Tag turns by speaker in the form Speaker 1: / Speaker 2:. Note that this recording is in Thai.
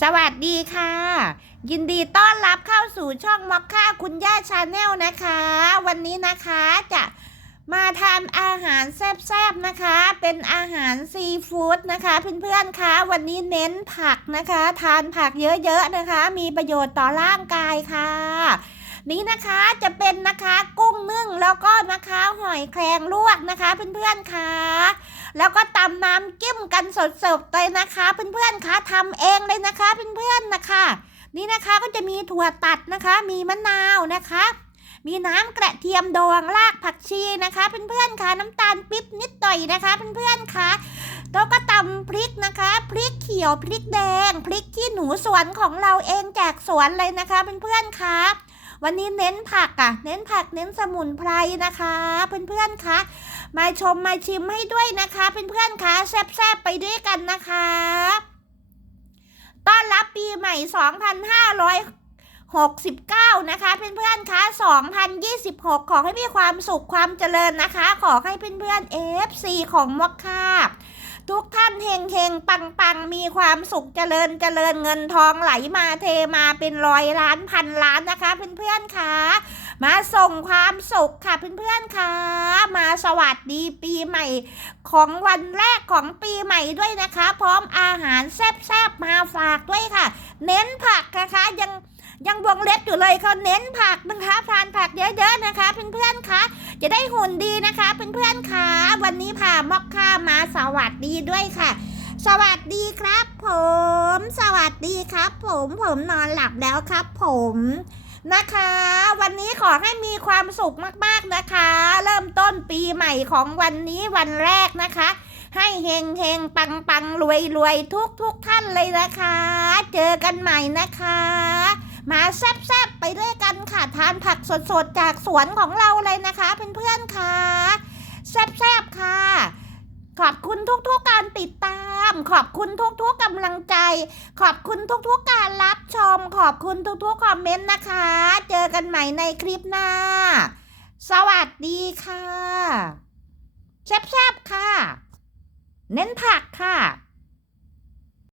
Speaker 1: สวัสดีค่ะ ยินดีต้อนรับเข้าสู่ช่องมอคค่าคุณย่าชาแนลนะคะ วันนี้นะคะจะมาทานอาหารแซ่บๆนะคะ เป็นอาหารซีฟู้ดนะคะเพื่อนๆคะวันนี้เน้นผักนะคะ ทานผักเยอะๆนะคะ มีประโยชน์ต่อร่างกายค่ะ นี้นะคะจะเป็นนะคะกุ้งนึ่งแล้วก็นะคะหอยแครงลวกนะคะเพื่อนๆคะแล้วก็ตำน้ำจิ้มกันสดๆเลยนะคะเพื่อนๆคะทำเองเลยนะคะเพื่อนๆนะคะ นี่นะคะก็จะมีถั่วตัดนะคะ มีมะนาวนะคะ มีน้ำกระเทียมดองรากผักชีนะคะเพื่อนๆค่ะน้ำตาลปิ๊บนิดหน่อยนะคะเพื่อนๆค่ะแล้วก็ตำพริกนะคะ พริกเขียวพริกแดง พริกขี้หนูสวนของเราเองแจกสวนเลยนะคะเพื่อนๆคะ วันนี้เน้นผักอะ่ะเน้นผักเน้นสมุนไพรนะคะ เพื่อนๆคะมาชมมาชิมให้ด้วยนะคะ เพื่อนๆคะแซ่บๆไปด้วยกันนะคะ ต้อนรับปีใหม่ 2569 นะคะเพื่อนๆคะ2026 ขอให้มีความสุขความเจริญนะคะ ขอให้เพื่อนๆ FC ของมอคค่าทุกท่านเฮงเฮงปังปังมีความสุขเจริญเจริญเงินทองไหลมาเทมาเป็นร้อยล้านพันล้านนะคะเพื่อนๆ คะมาส่งความสุขค่ะเพื่อนๆค่ะ มาสวัสดีปีใหม่ ของวันแรกของปีใหม่ด้วยนะคะ พร้อมอาหารแซ่บๆมาฝากด้วยค่ะ เน้นผักนะคะยังยังวงเล็บอยู่เลยเขาเน้นผักนะคะทานผักเยอะๆนะคะเพื่อนๆคะจะได้หุ่นดีนะคะเพื่อนๆคะวันนี้พามอกค่ามาสวัสดีด้วยค่ะ สวัสดีครับ ผม สวัสดีครับ ผมผมนอนหลับแล้วครับ ผม นะคะ วันนี้ขอให้มีความสุขมากๆนะคะ เริ่มต้นปีใหม่ของวันนี้วันแรกนะคะ ให้เฮงเฮงปังปังรวยรวยทุกทุกท่านเลยนะคะ เจอกันใหม่นะคะ มาแซบๆไปด้วยกันค่ะทานผักสดๆจากสวนของเราเลยนะคะเพื่อนๆค่ะแซบๆค่ะ ขอบคุณทุกๆการติดตาม ขอบคุณทุกๆกำลังใจ ขอบคุณทุกๆการรับชม ขอบคุณทุกๆคอมเมนต์นะคะ เจอกันใหม่ในคลิปหน้า สวัสดีค่ะแซ่บๆค่ะ เน้นผักค่ะ